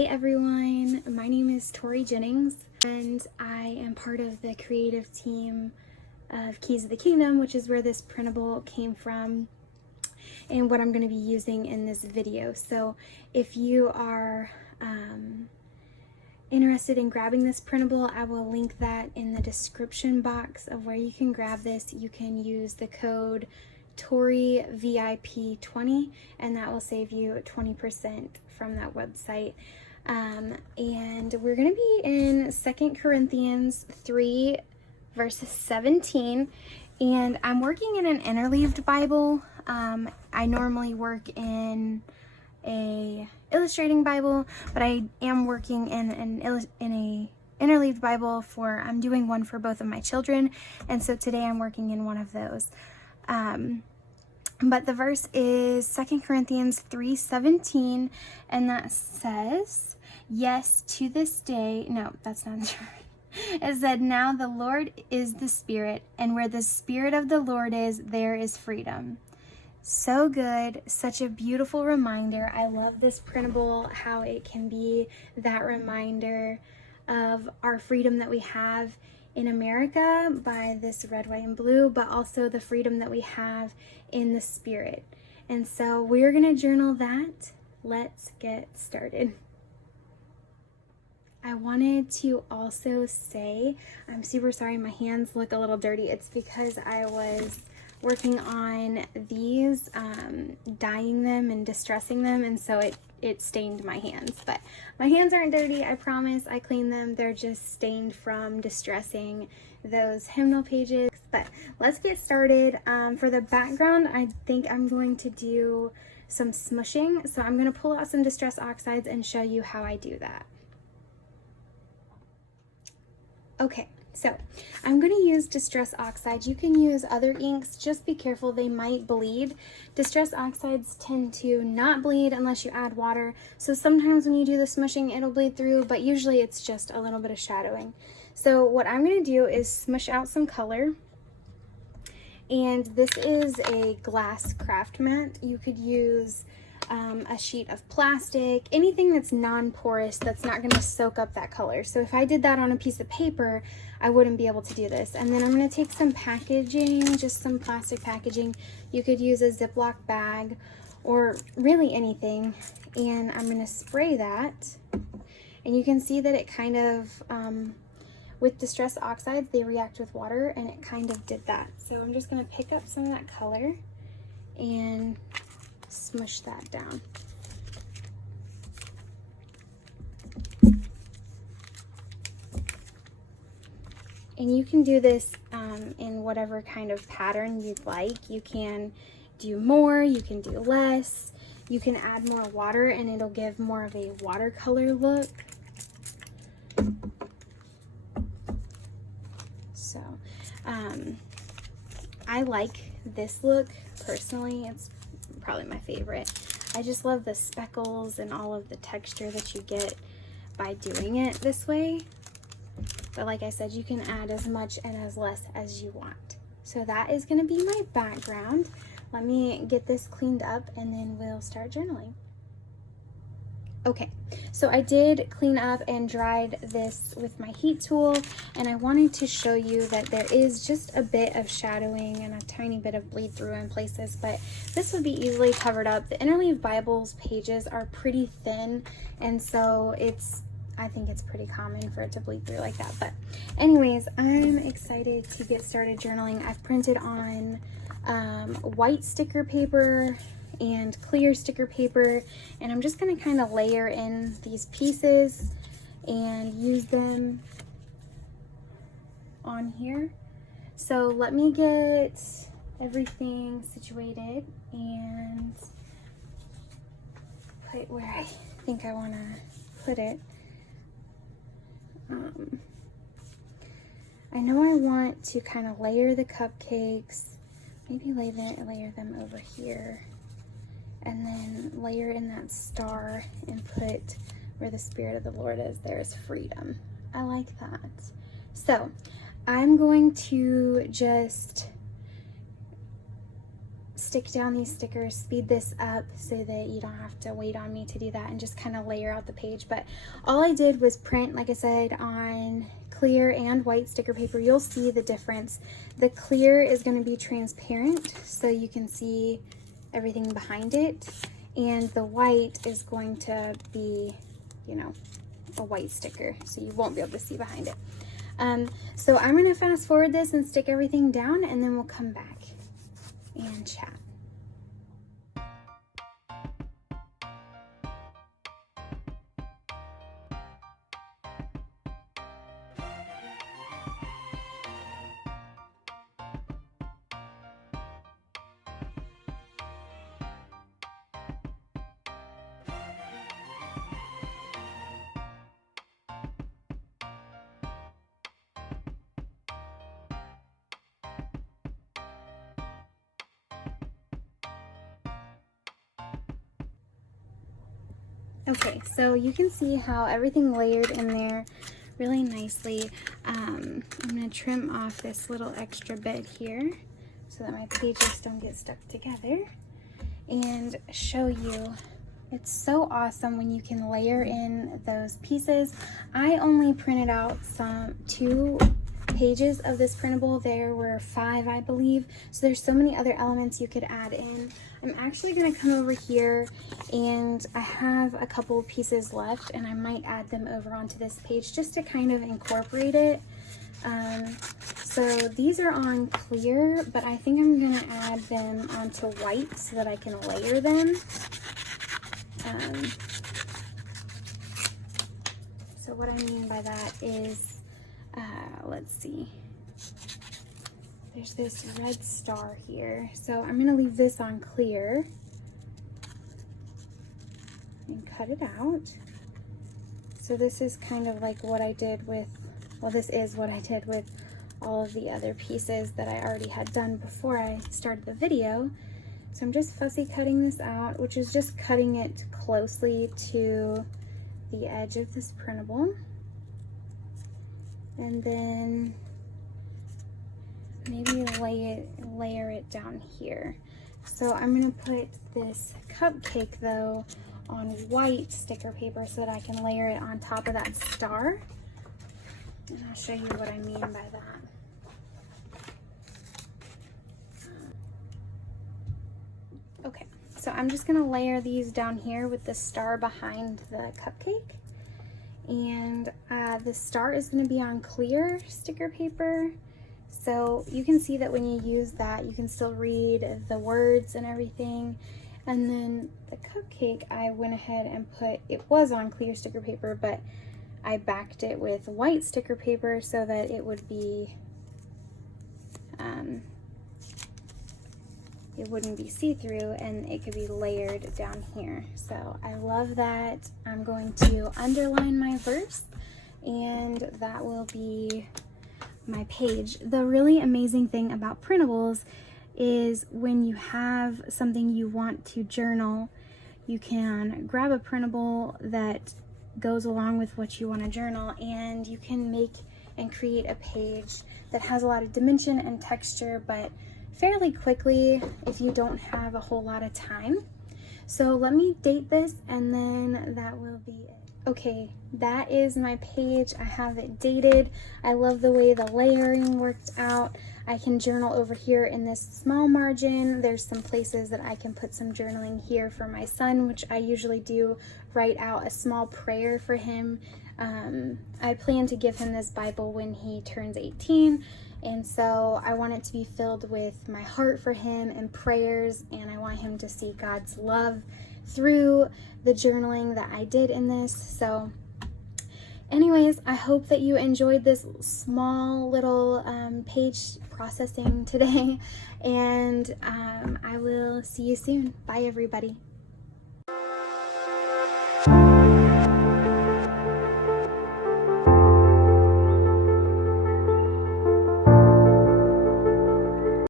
Hey everyone, my name is Tori Jennings and I am part of the creative team of Keys of the Kingdom, which is where this printable came from and what I'm going to be using in this video. So if you are interested in grabbing this printable, I will link that in the description box of where you can grab this. You can use the code Tori VIP20 and that will save you 20% from that website. And we're going to be in 2 Corinthians 3 verses 17, and I'm working in an interleaved Bible. I normally work in a illustrating Bible, but I am working in a interleaved Bible I'm doing one for both of my children, and so today I'm working in one of those. But the verse is 2 Corinthians 3:17, and that says, yes, to this day, no, that's not true. It said, now the Lord is the Spirit, and where the Spirit of the Lord is, there is freedom. So good, such a beautiful reminder. I love this printable, how it can be that reminder of our freedom that we have in America by this red, white, and blue, but also the freedom that we have in the Spirit. And so we're going to journal that. Let's get started. I wanted to also say, I'm super sorry my hands look a little dirty. It's because I was working on these, dyeing them and distressing them, and so it stained my hands. But my hands aren't dirty, I promise. I cleaned them. They're just stained from distressing those hymnal pages. But let's get started. For the background, I think I'm going to do some smushing. So I'm going to pull out some distress oxides and show you how I do that. Okay, so I'm going to use Distress Oxide. You can use other inks, just be careful, they might bleed. Distress Oxides tend to not bleed unless you add water, so sometimes when you do the smushing it'll bleed through, but usually it's just a little bit of shadowing. So what I'm going to do is smush out some color, and this is a glass craft mat. You could use a sheet of plastic, anything that's non-porous, that's not going to soak up that color. So if I did that on a piece of paper, I wouldn't be able to do this. And then I'm going to take some packaging, just some plastic packaging. You could use a Ziploc bag or really anything, and I'm going to spray that. And you can see that it kind of, with Distress Oxides, they react with water, and it kind of did that. So I'm just going to pick up some of that color and smush that down. And you can do this in whatever kind of pattern you'd like. You can do more, you can do less, you can add more water and it'll give more of a watercolor look. So I like this look personally. It's probably my favorite. I just love the speckles and all of the texture that you get by doing it this way. But like I said, you can add as much and as less as you want. So that is going to be my background. Let me get this cleaned up and then we'll start journaling. Okay, so I did clean up and dried this with my heat tool, and I wanted to show you that there is just a bit of shadowing and a tiny bit of bleed through in places, but this would be easily covered up. The Interleaved Bible's pages are pretty thin, and so I think it's pretty common for it to bleed through like that. But anyways, I'm excited to get started journaling. I've printed on white sticker paper and clear sticker paper, and I'm just going to kind of layer in these pieces and use them on here. So let me get everything situated and put where I think I want to put it. I know I want to kind of layer the cupcakes, maybe layer them over here, and then layer in that star and put where the Spirit of the Lord is, there is freedom. I like that. So I'm going to just stick down these stickers, speed this up so that you don't have to wait on me to do that, and just kind of layer out the page. But all I did was print, like I said, on clear and white sticker paper. You'll see the difference. The clear is going to be transparent, so you can see everything behind it, and the white is going to be, you know, a white sticker, so you won't be able to see behind it. So I'm going to fast forward this and stick everything down, and then we'll come back and chat. Okay, so you can see how everything layered in there really nicely. I'm going to trim off this little extra bit here so that my pages don't get stuck together, and show you. It's so awesome when you can layer in those pieces. I only printed out 2 pages of this printable. There were 5, I believe, so there's so many other elements you could add in. I'm actually going to come over here, and I have a couple pieces left, and I might add them over onto this page just to kind of incorporate it. So these are on clear, but I think I'm going to add them onto white so that I can layer them. So what I mean by that is, let's see. There's this red star here, so I'm going to leave this on clear and cut it out. So this is kind of like what I did with, well, this is what I did with all of the other pieces that I already had done before I started the video. So I'm just fussy cutting this out, which is just cutting it closely to the edge of this printable. And then maybe layer it down here. So I'm going to put this cupcake though on white sticker paper so that I can layer it on top of that star. And I'll show you what I mean by that. Okay, so I'm just going to layer these down here with the star behind the cupcake. And the star is going to be on clear sticker paper. So you can see that when you use that, you can still read the words and everything. And then the cupcake, I went ahead and put, it was on clear sticker paper, but I backed it with white sticker paper so that it would be, it wouldn't be see-through, and it could be layered down here. So I love that. I'm going to underline my verse, and that will be my page. The really amazing thing about printables is when you have something you want to journal, you can grab a printable that goes along with what you want to journal, and you can make and create a page that has a lot of dimension and texture, but fairly quickly if you don't have a whole lot of time. So let me date this, and then that will be it. Okay, that is my page. I have it dated. I love the way the layering worked out. I can journal over here in this small margin. There's some places that I can put some journaling here for my son, which I usually do write out a small prayer for him. I plan to give him this Bible when he turns 18. And so I want it to be filled with my heart for him and prayers, and I want him to see God's love through the journaling that I did in this. So anyways, I hope that you enjoyed this small little page processing today, and I will see you soon. Bye everybody.